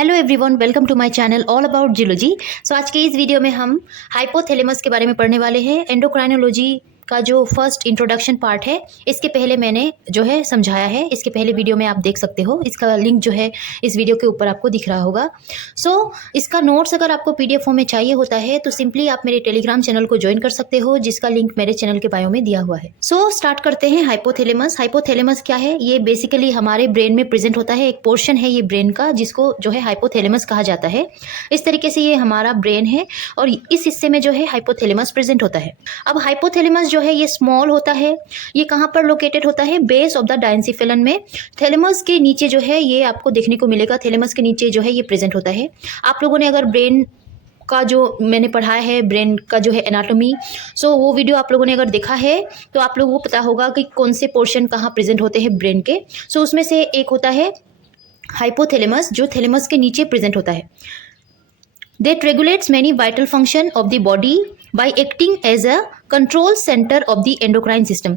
Hello everyone, welcome to my channel all about geology. So आज के इस video में हम हाइपोथैलेमस के बारे में पढ़ने वाले हैं। एंडोक्राइनोलॉजी का जो फर्स्ट इंट्रोडक्शन पार्ट है, इसके पहले मैंने जो है समझाया है। इसके पहले वीडियो में आप देख सकते हो, इसका लिंक जो है इस वीडियो के ऊपर आपको दिख रहा होगा। इसका नोट्स अगर आपको पीडीएफ फॉर्म में चाहिए होता है तो सिंपली आप मेरे टेलीग्राम चैनल को ज्वाइन कर सकते हो, जिसका लिंक मेरे चैनल के बायो में दिया हुआ है। स्टार्ट करते हैं। हाइपोथैलेमस हाइपोथैलेमस क्या है? ये बेसिकली हमारे ब्रेन में प्रेजेंट होता है, एक पोर्शन है ये ब्रेन का, जिसको जो है हाइपोथैलेमस कहा जाता है। इस तरीके से ये हमारा ब्रेन है और इस हिस्से में जो है हाइपोथैलेमस प्रेजेंट होता है। अब हाइपोथैलेमस जो है ये स्मॉल होता है। ये कहाँ पर लोकेटेड होता है? बेस ऑफ द डायंसिफेलन में। थैलेमस के नीचे जो है ये आपको देखने को मिलेगा। थैलेमस के नीचे जो है ये प्रेजेंट होता है। आप लोगों ने अगर ब्रेन का जो मैंने पढ़ाया है, ब्रेन का जो है एनाटॉमी, वो वीडियो आप लोगों ने अगर देखा है तो आप लोगों को पता होगा कि कौन से पोर्शन कहाँ प्रेजेंट होते हैं ब्रेन के। उसमें से एक होता है हाइपोथैलेमस, जो थैलेमस के नीचे प्रेजेंट होता है। That regulates many vital function of the body by acting as a control center of the endocrine system.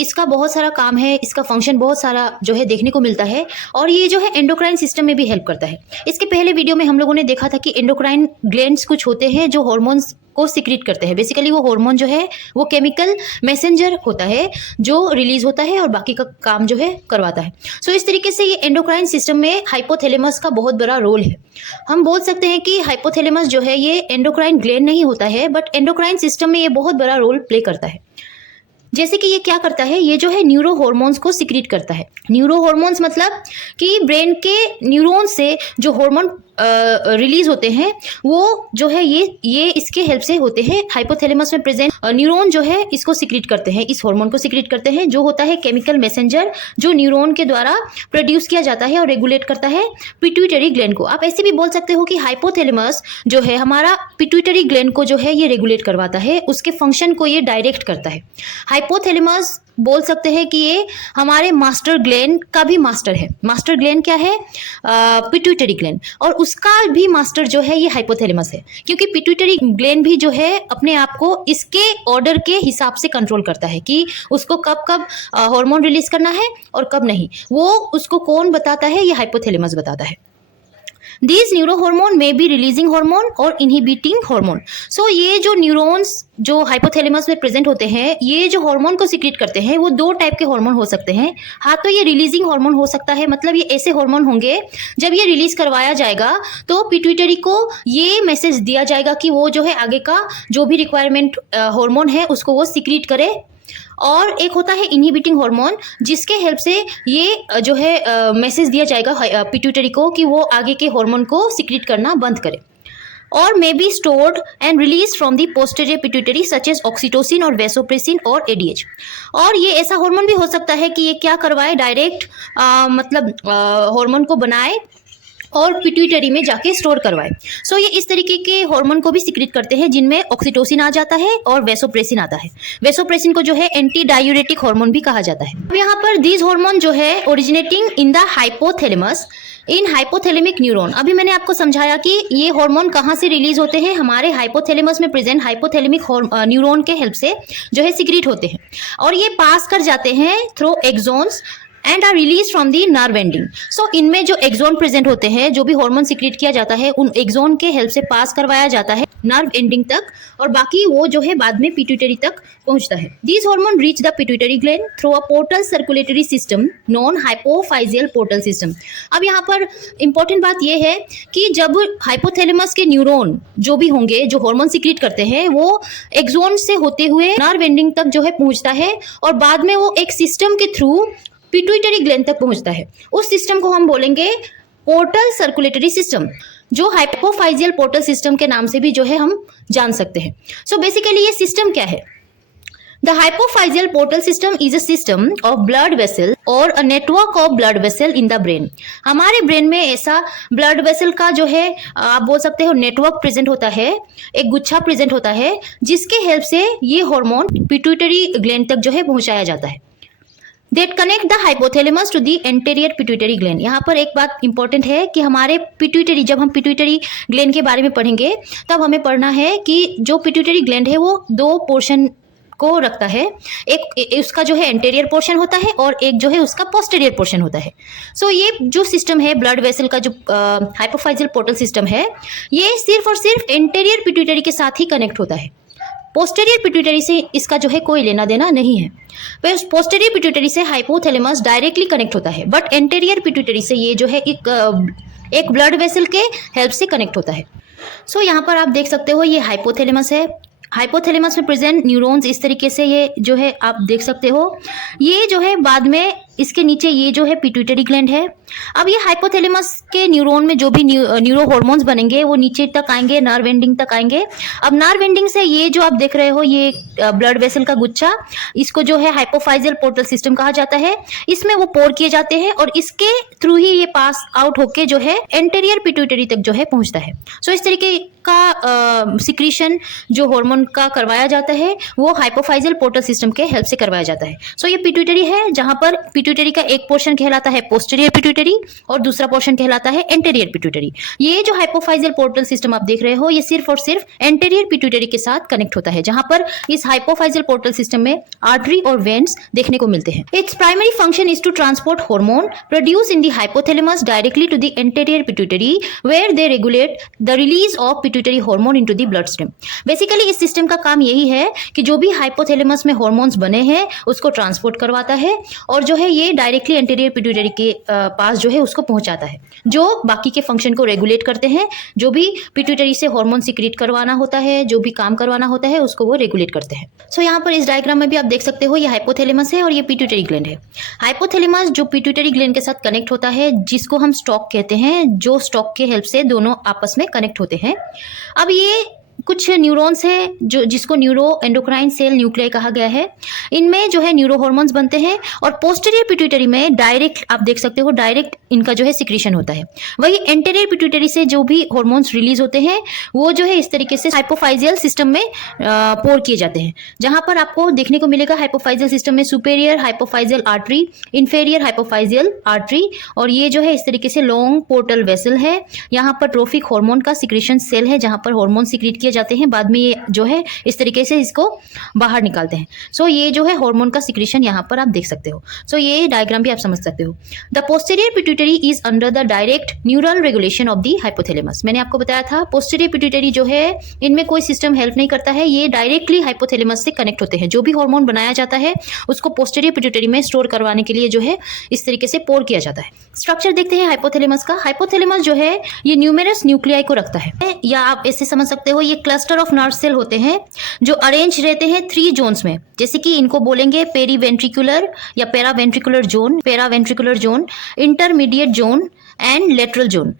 इसका बहुत सारा काम है, इसका फंक्शन बहुत सारा जो है देखने को मिलता है और ये जो है एंडोक्राइन सिस्टम में भी हेल्प करता है। इसके पहले वीडियो में हम लोगों ने देखा था कि एंडोक्राइन ग्लैंड्स कुछ होते हैं जो हॉर्मोन्स को सिक्रीट करते हैं। बेसिकली वो हार्मोन जो है वो केमिकल मैसेंजर होता है जो रिलीज होता है और बाकी का काम जो है करवाता है। इस तरीके से ये एंडोक्राइन सिस्टम में हाइपोथैलेमस का बहुत बड़ा रोल है। हम बोल सकते हैं कि हाइपोथैलेमस जो है ये एंडोक्राइन ग्लैंड नहीं होता है, बट एंडोक्राइन सिस्टम में ये बहुत बड़ा रोल प्ले करता है। जैसे कि ये क्या करता है, ये जो है न्यूरो हार्मोन्स को सिक्रीट करता है। न्यूरो हार्मोन्स मतलब कि ब्रेन के न्यूरॉन से जो हार्मोन रिलीज होते हैं वो जो है ये इसके हेल्प से होते हैं। हाइपोथैलेमस में प्रेजेंट न्यूरॉन जो है इसको सिक्रीट करते हैं, इस हार्मोन को सिक्रीट करते हैं, जो होता है केमिकल मैसेंजर, जो न्यूरॉन के द्वारा प्रोड्यूस किया जाता है और रेगुलेट करता है पिट्यूटरी ग्लैंड को। आप ऐसे भी बोल सकते हो कि हाइपोथैलेमस जो है हमारा पिट्यूटरी ग्लैंड को जो है ये रेगुलेट करवाता है, उसके फंक्शन को ये डायरेक्ट करता है। हाइपोथैलेमस बोल सकते हैं कि ये हमारे मास्टर ग्लैंड का भी मास्टर है। मास्टर ग्लैंड क्या है? पिट्यूटरी ग्लैंड, और उसका भी मास्टर जो है ये हाइपोथैलेमस है, क्योंकि पिट्यूटरी ग्लैंड भी जो है अपने आप को इसके ऑर्डर के हिसाब से कंट्रोल करता है कि उसको कब कब हार्मोन रिलीज करना है और कब नहीं। वो उसको कौन बताता है? ये हाइपोथैलेमस बताता है। These neurohormone may be releasing hormone और inhibiting hormone. ये जो न्यूरॉन्स जो हाइपोथैलेमस में प्रेजेंट होते हैं, ये जो हार्मोन को सिक्रीट करते हैं वो दो टाइप के हार्मोन हो सकते हैं। हाँ, तो ये रिलीजिंग हार्मोन हो सकता है, मतलब ये ऐसे हार्मोन होंगे जब ये रिलीज करवाया जाएगा तो पिट्यूटरी को ये मैसेज दिया जाएगा कि वो जो है आगे का जो भी रिक्वायरमेंट हार्मोन है उसको वो सिक्रीट करे। और एक होता है इनहिबिटिंग हार्मोन, जिसके हेल्प से ये जो है मैसेज दिया जाएगा पिट्यूटरी को कि वो आगे के हार्मोन को सिक्रीट करना बंद करे। और may be stored and release from the posterior pituitary such as oxytocin और वेसोप्रेसिन और एडीएच। और ये ऐसा हार्मोन भी हो सकता है कि ये क्या करवाए, डायरेक्ट मतलब हार्मोन को बनाए और पिट्यूटरी में जाके स्टोर करवाए। ये इस तरीके के हार्मोन को भी सिक्रीट करते हैं, जिनमें ऑक्सीटोसिन आ जाता है और वेसोप्रेसिन आता है। वेसोप्रेसिन को जो है एंटी डायूरेटिक हार्मोन भी कहा जाता है। अब यहाँ पर दीज हार्मोन जो है originating in the hypothalamus in hypothalamic neuron. अभी मैंने आपको समझाया कि ये हार्मोन कहाँ से रिलीज होते हैं, हमारे हाइपोथैलेमस में प्रेजेंट हाइपोथैलेमिक न्यूरॉन के हेल्प से जो है सिक्रीट होते हैं और ये पास कर जाते हैं through axons and are release from the nerve ending. इनमें जो एक्सोन प्रेजेंट होते हैं, जो भी हार्मोन सिक्रीट किया जाता है, उन एक्सोन के हेल्प से पास करवाया जाता है नर्व एंडिंग तक और बाकी वो जो है बाद में पिट्यूटरी तक पहुंचता है। These hormone reach the pituitary gland through a portal circulatory system non hypophyseal portal system. अब यहाँ पर इंपॉर्टेंट बात यह है कि जब हाइपोथैलेमस के न्यूरॉन जो भी होंगे जो हार्मोन सिक्रीट करते हैं, वो एक्सोन से होते हुए नर्व एंडिंग तक जो है पहुंचता है और बाद में वो एक सिस्टम के थ्रू पिट्यूटरी ग्लैंड तक पहुंचता है। उस सिस्टम को हम बोलेंगे पोर्टल सर्कुलेटरी सिस्टम, जो हाइपोफाइजियल पोर्टल सिस्टम के नाम से भी जो है हम जान सकते हैं। बेसिकली ये सिस्टम क्या है? The hypophyseal portal system is a system of blood vessel or a network of blood vessel in the brain. हमारे ब्रेन में ऐसा ब्लड वेसल का जो है आप बोल सकते हो नेटवर्क प्रेजेंट होता है, एक गुच्छा प्रेजेंट होता है, जिसके हेल्प से ये हार्मोन पिट्यूटरी ग्लैंड तक जो है पहुंचाया जाता है। That connect the hypothalamus to the anterior pituitary gland. यहाँ पर एक बात इंपॉर्टेंट है कि हमारे पिट्यूटरी, जब हम पिट्यूटरी ग्लैंड के बारे में पढ़ेंगे तब हमें पढ़ना है कि जो पिट्यूटरी ग्लैंड है वो दो पोर्शन को रखता है। एक उसका जो है एंटेरियर पोर्शन होता है और एक जो है उसका पोस्टेरियर पोर्शन होता है। सो ये जो सिस्टम है ब्लड वेसल का, जो हाइपोफाइजियल पोर्टल सिस्टम है, ये सिर्फ और सिर्फ एंटेरियर पिट्यूटरी के साथ ही कनेक्ट होता है। पोस्टेरियर पिट्यूटरी से इसका जो है कोई लेना देना नहीं है। पोस्टेरियर पिट्यूटरी से हाइपोथैलेमस डायरेक्टली कनेक्ट होता है, बट एंटेरियर पिट्यूटरी से ये जो है एक ब्लड वेसल के हेल्प से कनेक्ट होता है। सो यहाँ पर आप देख सकते हो ये हाइपोथैलेमस है। हाइपोथैलेमस में प्रेजेंट न्यूरॉन्स इस तरीके से ये जो है आप देख सकते हो। ये जो है बाद में इसके नीचे ये जो है पिट्यूटरी ग्लैंड है। अब ये हाइपोथैलेमस के न्यूरॉन में जो भी न्यूरो हार्मोन्स बनेंगे वो नीचे तक आएंगे, नर्व एंडिंग तक आएंगे। अब नर्व एंडिंग से ये जो आप देख रहे हो ये ब्लड वेसल का गुच्छा, इसको जो है हाइपोफाइजियल पोर्टल सिस्टम कहा जाता है। इसमें वो पोर किए जाते हैं और इसके थ्रू ही ये पास आउट होके जो है एंटेरियर पिट्यूटरी तक जो है पहुंचता है। सो इस तरीके का सिक्रीशन जो हार्मोन का करवाया जाता है वो हाइपोफाइजियल पोर्टल सिस्टम के हेल्प से करवाया जाता है। सो ये पिट्यूटरी है, जहां पर पिट्यूटरी का एक पोर्शन कहलाता है पोस्टीरियर पिट्यूटरी और दूसरा पोर्शन कहलाता है एंटेरियर पिट्यूटरी। ये जो हाइपोफाइजियल पोर्टल सिस्टम आप देख रहे हो ये सिर्फ और सिर्फ एंटेरियर पिट्यूटरी के साथ कनेक्ट होता है, जहां पर इस हाइपोफाइजियल पोर्टल सिस्टम में आर्टरी और वेन्स देखने को मिलते हैं। It's primary function is to transport hormone produce in the hypothalamus directly to the anterior pituitary where they regulate the release of pituitary hormone into the blood stream. Basically इस system का काम यही है कि जो भी हाइपोथैलेमस में hormones बने हैं उसको ट्रांसपोर्ट करवाता है और जो है ये डायरेक्टली एंटीरियर पिट्यूटरी के पास जो है उसको पहुंचाता है, जो बाकी के फंक्शन को रेगुलेट करते हैं। जो भी पिट्यूटरी से हार्मोन सिक्रीट करवाना होता है, जो भी काम करवाना होता है, उसको वो रेगुलेट करते हैं। सो यहाँ पर इस डायग्राम में भी आप देख सकते हो ये हाइपोथैलेमस है और ये पिट्यूटरी ग्लैंड है। हाइपोथैलेमस जो पिट्यूटरी ग्लैंड के साथ कनेक्ट होता है, जिसको हम स्टॉक कहते हैं, जो स्टॉक के हेल्प से दोनों आपस में कनेक्ट होते हैं। अब ये कुछ न्यूरॉन्स है जो जिसको न्यूरो एंडोक्राइन सेल न्यूक्लियाई कहा गया है। इनमें जो है न्यूरो हार्मोन्स बनते हैं और पोस्टीरियर पिट्यूटरी में डायरेक्ट आप देख सकते हो डायरेक्ट इनका जो है सिक्रीशन होता है। वही एंटेरियर पिट्यूटरी से जो भी हार्मोन्स रिलीज होते हैं वो जो है इस तरीके से हाइपोफाइजियल सिस्टम में पोर किए जाते हैं, जहां पर आपको देखने को मिलेगा हाइपोफाइजियल सिस्टम में superior hypophyseal artery, inferior hypophyseal artery और ये जो है इस तरीके से लॉन्ग पोर्टल वेसल है। यहाँ पर ट्रोफिक हार्मोन का सिक्रीशन सेल है जहां पर हार्मोन सिक्रीट किए जाते हैं, बाद में ये जो है इस तरीके से इसको बाहर निकालते हैं। सो ये जो है हार्मोन का सिक्रीशन यहाँ पर आप देख सकते हो। सो ये डायग्राम भी आप समझ सकते हो। The posterior pituitary is under the direct neural regulation of the hypothalamus. मैंने आपको बताया था पोस्टीरियर पिट्यूटरी जो है इनमें कोई सिस्टम हेल्प नहीं करता है, ये डायरेक्टली हाइपोथैलेमस से कनेक्ट होते हैं। जो भी हार्मोन बनाया जाता है उसको पोस्टीरियर पिट्यूटरी में स्टोर करवाने के लिए जो है इस तरीके से पोर किया जाता है। स्ट्रक्चर देखते हैं हाइपोथैलेमस का। हाइपोथैलेमस जो है ये न्यूमेरस न्यूक्लियाई को रखता है, या आप ऐसे समझ सकते हो ये क्लस्टर ऑफ नर्व सेल होते हैं जो अरेंज रहते हैं 3 जोन्स में। जैसे कि इनको बोलेंगे पेरीवेंट्रिकुलर या paraventricular zone, paraventricular zone, intermediate zone and lateral zone.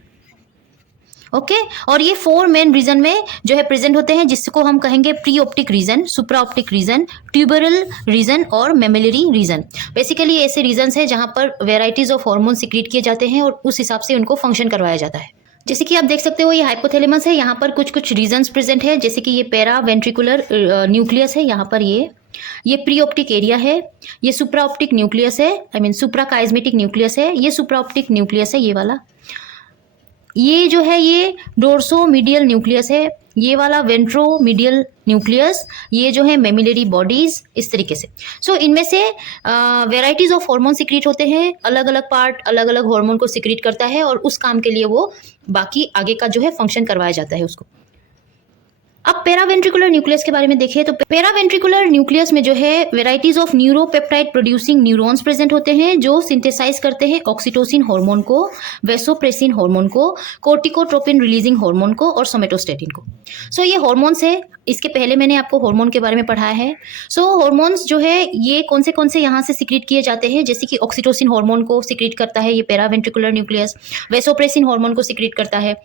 Okay और ये 4 मेन रीजन में जो है प्रेजेंट होते हैं, जिसको हम कहेंगे pre optic region, supra optic region, tuberal region और मेमेलरी रीजन। बेसिकली ऐसे रीजन्स हैं जहां पर वेराइटीज ऑफ हार्मोन सिक्रीट किए जाते हैं और उस हिसाब से उनको फंक्शन करवाया जाता है। जैसे कि आप देख सकते हो ये हाइपोथैलेमस है, यहाँ पर कुछ कुछ रीजन्स प्रेजेंट है, जैसे कि ये पैरावेंट्रिकुलर न्यूक्लियस है, यहाँ पर ये प्री ऑप्टिक एरिया है, ये सुप्रा ऑप्टिक न्यूक्लियस है, आई मीन सुप्रा काइस्मेटिक न्यूक्लियस है, ये सुप्रा ऑप्टिक न्यूक्लियस है ये वाला, ये जो है ये डोर्सोमीडियल न्यूक्लियस है, ये वाला वेंट्रोमीडियल न्यूक्लियस, ये जो है मेमिलरी बॉडीज, इस तरीके से। सो इनमें से वेराइटीज ऑफ हार्मोन सिक्रीट होते हैं, अलग अलग पार्ट अलग अलग हार्मोन को सिक्रीट करता है और उस काम के लिए वो बाकी आगे का जो है फंक्शन करवाया जाता है उसको। अब पैरावेंट्रिकुलर न्यूक्लियस के बारे में देखिए तो पैरावेंट्रिकुलर न्यूक्लियस में जो है varieties of neuropeptide producing neurons present होते हैं जो सिंथेसाइज करते हैं ऑक्सीटोसिन हार्मोन को, वेसोप्रेसिन हार्मोन को, कोर्टिकोट्रोपिन रिलीजिंग हार्मोन को और सोमेटोस्टेटिन को। सो ये हार्मोन्स है, इसके पहले मैंने आपको हार्मोन के बारे में पढ़ाया है। सो हार्मोन्स जो है ये कौन से यहाँ से सिक्रीट किए जाते हैं, जैसे कि ऑक्सीटोसिन हार्मोन को सिक्रीट करता है ये पैरावेंट्रिकुलर न्यूक्लियस, वेसोप्रेसिन हार्मोन को सिक्रीट करता है,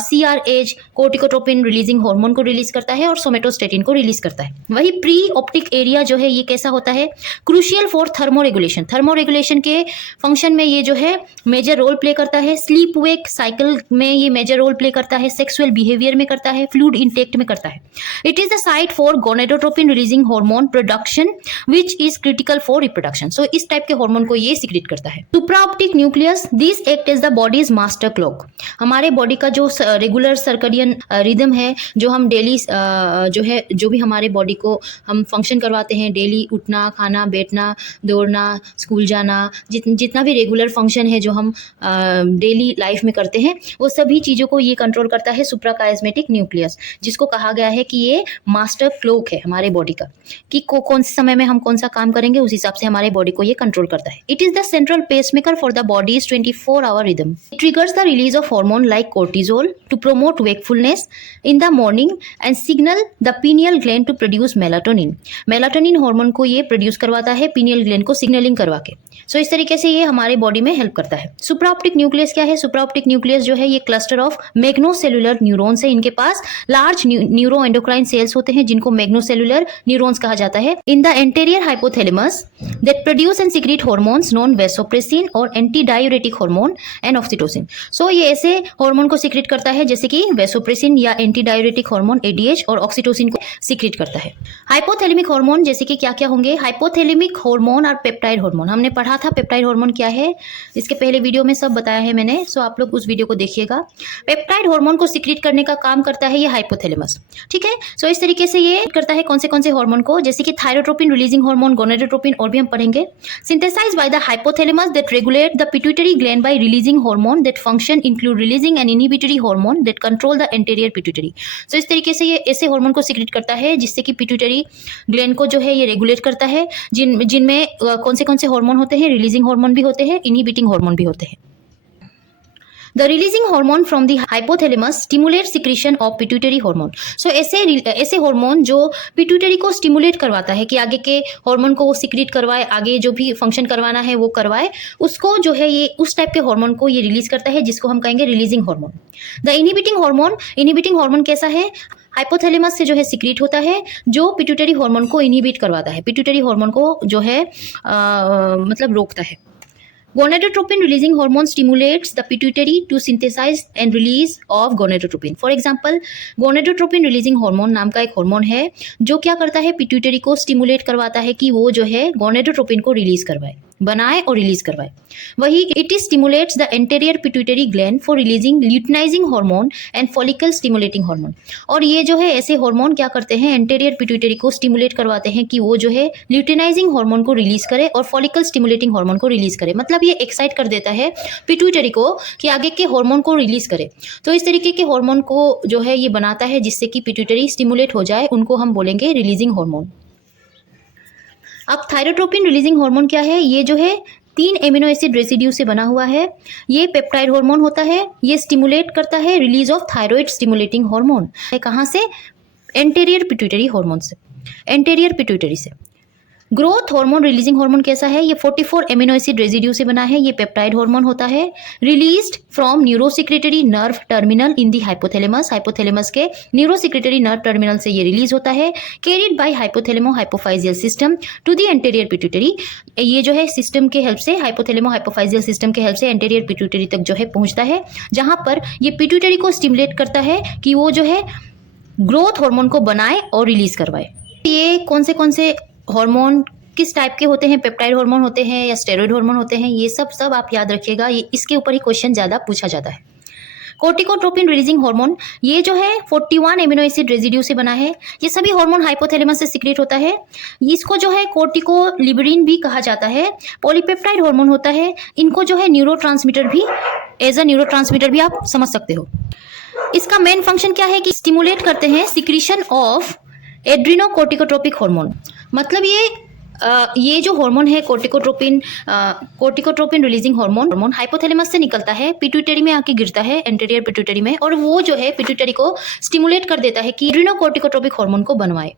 CRH कोर्टिकोट्रोपिन रिलीजिंग हार्मोन को रिलीज करता है और सोमेटोस्टेटिन को रिलीज करता है। वही प्री ऑप्टिक एरिया जो है ये कैसा होता है, क्रूशियल फॉर थर्मोरेगुलेशन, थर्मोरेगुलेशन के फंक्शन में ये जो है मेजर रोल प्ले करता है, स्लीप वेक साइकिल में ये मेजर रोल प्ले करता है, सेक्सुअल बिहेवियर में करता है, फ्लूइड इंटेक्ट में करता है। It is the site for gonadotropin releasing hormone production which is critical for reproduction. So इस टाइप के हार्मोन को ये सिक्रीट करता है। Supra optic nucleus this act is the body's master clock. हमारे बॉडी का जो रेगुलर सर्कडियन रिदम है जो हम डेली डेली जो है, जो भी हमारे बॉडी को हम फंक्शन करवाते हैं, डेली उठना, खाना, बैठना, दौड़ना, स्कूल जाना, जितना भी रेगुलर फंक्शन है जो हम डेली लाइफ में करते हैं, वो सभी चीज़ों को ये कंट्रोल करता है सुप्राकाइस्मेटिक न्यूक्लियस, जिसको कहा गया है कि ये मास्टर क्लॉक है हमारे बॉडी का, कि कौन से समय में हम कौन सा काम करेंगे उस हिसाब से हमारे बॉडी को ये कंट्रोल करता है। It is the central pacemaker for the bodies 24-hour rhythm. It triggers the release of hormone like cortisol to promote wakefulness in the morning and signal the pineal gland to produce melatonin. Melatonin hormone को ये produce करवाता है pineal gland को signalling करवा के। सो इस तरीके से ये हमारे बॉडी में हेल्प करता है। सुप्राऑप्टिक न्यूक्लियस क्या है? सुप्राऑप्टिक न्यूक्लियस जो है ये क्लस्टर ऑफ मैग्नोसेलुलर न्यूरॉन्स है। इनके पास लार्ज न्यूरो एंडोक्राइन सेल्स होते हैं जिनको मैग्नोसेलुलर न्यूरॉन्स कहा जाता है। In the anterior hypothalamus that produce and secrete hormones non vasopressin और anti diuretic hormone and oxytocin. So ये ऐसे हार्मोन को सीक्रेट करता है जैसे कि वैसोप्रेसिन या एंटी डायूरेटिक हार्मोन एडीएच और ऑक्सीटोसिन को सीक्रेट करता है। हाइपोथैलेमिक हार्मोन जैसे कि क्या क्या होंगे? हाइपोथैलेमिक हार्मोन और पेप्टाइड हार्मोन। हमने पढ़ा था पेप्टाइड हार्मोन क्या है, इसके पहले वीडियो में सब बताया है मैंने, सो आप लोग उस वीडियो को देखिएगा। पेप्टाइड हार्मोन को सीक्रेट करने का काम करता है ये हाइपोथैलेमस, ठीक है। सो इस तरीके से ये करता है कौन से हार्मोन को, जैसे कि थायरोट्रोपिन रिलीजिंग हार्मोन, गोनेडोट्रोपिन, और भी हम पढ़ेंगे। Synthesise by the hypothalamus that regulate the pituitary gland by releasing hormone that function include releasing and inhibitory hormone that control the anterior pituitary. So इस तरीके से ये ऐसे हार्मोन को सीक्रेट करता है जिससे कि पिट्यूटरी ग्लैंड को जो है ये रेगुलेट करता है, जिनमें कौन से हार्मोन होते हैं, रिलीजिंग हार्मोन भी होते हैं, इनहिबिटिंग हार्मोन भी होते हैं। The releasing hormone from the hypothalamus stimulates secretion of pituitary hormone. So ऐसे हार्मोन जो पिट्यूटरी को स्टिमुलेट करवाता है कि आगे के हार्मोन को वो सिक्रेट करवाए, आगे जो भी फंक्शन करवाना है वो करवाए, उसको जो है ये उस टाइप के हार्मोन को ये रिलीज करता है जिसको हम कहेंगे releasing hormone. The inhibiting hormone कैसा है? हाइपोथैलेमस से जो है सिक्रेट होता है जो पिट्यूटरी हार्मोन को इनहिबिट करवाता है, पिट्यूटरी हार्मोन को जो है मतलब रोकता है। Gonadotropin releasing hormone stimulates the pituitary to synthesize and release of gonadotropin. For example, gonadotropin releasing hormone नाम का एक हार्मोन है जो क्या करता है, पिट्यूटरी को स्टिमुलेट करवाता है कि वो जो है गोनेडोट्रोपिन को रिलीज करवाए, बनाए और रिलीज करवाए। वही it is stimulates the anterior pituitary gland for releasing luteinizing hormone and follicle stimulating hormone. और ये जो है ऐसे हार्मोन क्या करते हैं, एंटेरियर पिट्यूटरी को स्टिमुलेट करवाते हैं कि वो जो है ल्यूटिनाइजिंग हार्मोन को रिलीज करे और फॉलिकल स्टिमुलेटिंग हार्मोन को रिलीज करे। मतलब ये एक्साइट कर देता है पिट्यूटरी को कि आगे के हार्मोन को रिलीज करे। तो इस तरीके के हार्मोन को जो है ये बनाता है जिससे कि पिट्यूटरी स्टिमुलेट हो जाए, उनको हम बोलेंगे रिलीजिंग हार्मोन। अब थायरोट्रोपिन रिलीजिंग हार्मोन क्या है? ये जो है 3 एमिनो एसिड रेसिड्यू से बना हुआ है। ये पेप्टाइड हार्मोन होता है, ये स्टिमुलेट करता है release of thyroid stimulating hormone. कहाँ से? एंटेरियर पिट्यूटरी हार्मोन से, एंटेरियर पिट्यूटरी से। ग्रोथ हार्मोन रिलीजिंग हार्मोन कैसा है? ये 44 एमिनो एसिड रेसिड्यू से बना है, ये पेप्टाइड हार्मोन होता है। Released from neurosecretory nerve terminal in the hypothalamus, hypothalamus के न्यूरोसिक्रेटरी नर्व टर्मिनल से ये रिलीज होता है। Carried by hypothalamo hypophyseal system to the anterior pituitary. ये जो है सिस्टम के हेल्प से, हाइपोथैलेमो हाइपोफाइजियल सिस्टम के हेल्प से एंटेरियर पिट्यूटरी तक जो है पहुंचता है, जहां पर ये पिट्यूटरी को स्टिमुलेट करता है कि वो जो है ग्रोथ हार्मोन को बनाए और रिलीज करवाए। ये कौन से हार्मोन किस टाइप के होते हैं? पेप्टाइड हार्मोन होते हैं या स्टेरॉइड हार्मोन होते हैं? ये सब आप याद रखिएगा, ये इसके ऊपर ही क्वेश्चन ज़्यादा पूछा जाता है। कोर्टिकोट्रोपिन रिलीजिंग हार्मोन, ये जो है 41 एमिनो एसिड रेसिड्यू से बना है। ये सभी हार्मोन हाइपोथैलेमस से सीक्रेट होता है। इसको जो है कोर्टिकोलिबरिन भी कहा जाता है। पॉलीपेप्टाइड हार्मोन होता है, इनको जो है न्यूरोट्रांसमीटर भी, एज अ न्यूरोट्रांसमीटर भी आप समझ सकते हो। इसका मेन फंक्शन क्या है कि स्टिमुलेट करते हैं सिक्रीशन ऑफ एड्रिनोकोर्टिकोट्रोपिक हार्मोन। मतलब ये जो हार्मोन है कोर्टिकोट्रोपिन रिलीजिंग हार्मोन हाइपोथैलेमस से निकलता है, पिट्यूटरी में आके गिरता है, एंटेरियर पिट्यूटरी में, और वो जो है पिट्यूटरी को स्टिमुलेट कर देता है कि एड्रिनोकोर्टिकोट्रोपिक हार्मोन को बनवाए।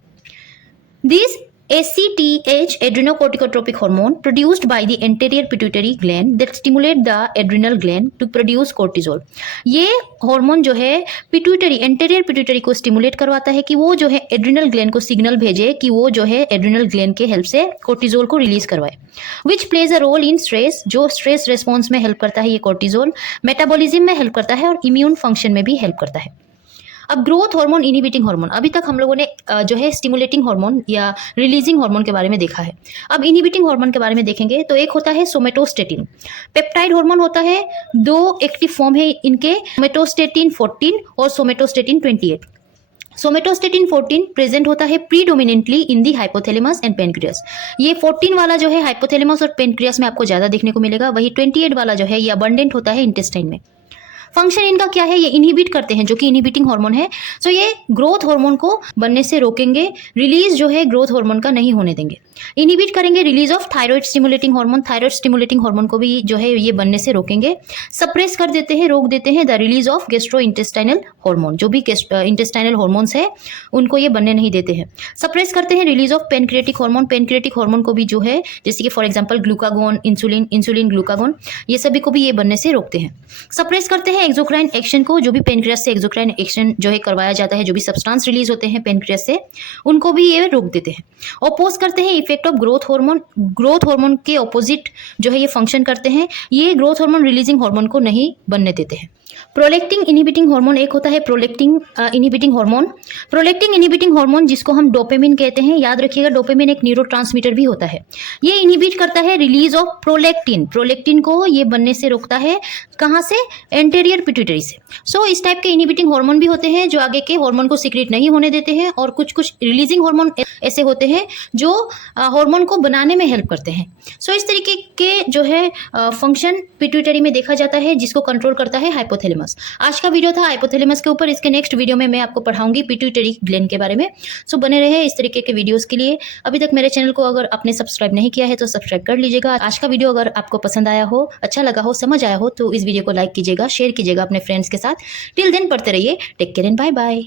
This ACTH adrenocorticotropic hormone produced by the anterior pituitary gland that stimulate the adrenal gland to produce cortisol। ये हार्मोन जो है पिट्यूटरी, एंटेरियर पिट्यूटरी को स्टिमुलेट करवाता है कि वो जो है एड्रिनल ग्लैंड को सिग्नल भेजे कि वो जो है एड्रिनल ग्लैंड के हेल्प से कोर्टिजोल को रिलीज करवाए। Which plays a role in stress, जो स्ट्रेस रेस्पॉन्स में हेल्प करता है ये कोर्टिजोल, मेटाबॉलिज्म में हेल्प करता है और इम्यून फंक्शन में भी हेल्प करता है। अब ग्रोथ हार्मोन, इनहिबिटिंग हार्मोन, अभी तक हम लोगों ने जो है स्टिमुलेटिंग हार्मोन या रिलीजिंग हार्मोन के बारे में देखा है। अब इनहिबिटिंग हार्मोन के बारे में देखेंगे तो एक होता है सोमेटोस्टेटिन। पेप्टाइड हार्मोन होता है, 2 एक्टिव फॉर्म है इनके, सोमेटोस्टेटिन 14 और सोमेटोस्टेटिन 28। सोमेटोस्टेटिन 14 प्रेजेंट होता है predominantly in the hypothalamus and pancreas. ये 14 वाला जो है हाइपोथैलेमस और पेनक्रियास में आपको ज़्यादा देखने को मिलेगा, वही 28 वाला जो है ये अबंडेंट होता है इंटेस्टाइन में। फंक्शन इनका क्या है, ये इनहिबिट करते हैं, जो कि इनहिबिटिंग हार्मोन है। सो ये ग्रोथ हार्मोन को बनने से रोकेंगे, रिलीज जो है ग्रोथ हार्मोन का नहीं होने देंगे। इनहिबिट करेंगे release of thyroid stimulating hormone, thyroid stimulating hormone को भी जो है ये बनने से रोकेंगे। सप्रेस कर देते हैं, रोक देते हैं the release of gastro intestinal hormone, जो भी इंटेस्टाइनल हार्मोन्स है उनको ये बनने नहीं देते हैं। सप्रेस करते हैं release of pancreatic hormone, pancreatic hormone को भी जो है जैसे कि for example glucagon, insulin, insulin glucagon, ये सभी को भी ये बनने से रोकते हैं। सप्रेस करते हैं एक्सोक्राइन एक्शन को, जो भी पेनक्रियास से एक्सोक्राइन एक्शन जो है करवाया जाता है, जो भी सब्सटेंस रिलीज होते हैं पेनक्रियास से, उनको भी ये रोक देते हैं। अपोज करते हैं effect of growth hormone, growth hormone के ऑपोजिट जो है ये फंक्शन करते हैं, ये ग्रोथ हार्मोन रिलीजिंग हार्मोन को नहीं बनने देते हैं। प्रोलेक्टिन इनहिबिटिंग हार्मोन एक होता है prolactin inhibiting hormone. Prolactin inhibiting hormone जिसको हम डोपामिन कहते हैं, याद रखिएगा डोपामिन एक न्यूरोट्रांसमीटर भी होता है। ये इनहिबिट करता है रिलीज ऑफ प्रोलेक्टिन, प्रोलेक्टिन को ये बनने से रोकता है, कहाँ से, एंटेरियर पिट्यूटरी से। सो इस टाइप के इनहिबिटिंग हार्मोन भी होते हैं जो आगे के हार्मोन को सीक्रेट नहीं होने देते हैं, और कुछ कुछ रिलीजिंग हार्मोन ऐसे होते हैं जो हार्मोन को बनाने में हेल्प करते हैं। सो इस तरीके के जो है फंक्शन पिट्यूटरी में देखा जाता है, जिसको कंट्रोल करता है हाइपोथैलेमस। आज का वीडियो था हाइपोथैलेमस के ऊपर, इसके नेक्स्ट वीडियो में मैं आपको पढ़ाऊंगी पिट्यूटरी ग्लैंड के बारे में। सो बने रहे इस तरीके के वीडियोस के लिए। अभी तक मेरे चैनल को अगर आपने सब्सक्राइब नहीं किया है तो सब्सक्राइब कर लीजिएगा। आज का वीडियो अगर आपको पसंद आया हो, अच्छा लगा हो, समझ आया हो, तो इस वीडियो को लाइक कीजिएगा, शेयर कीजिएगा अपने फ्रेंड्स के साथ। टिल देन पढ़ते रहिए, take care and bye bye.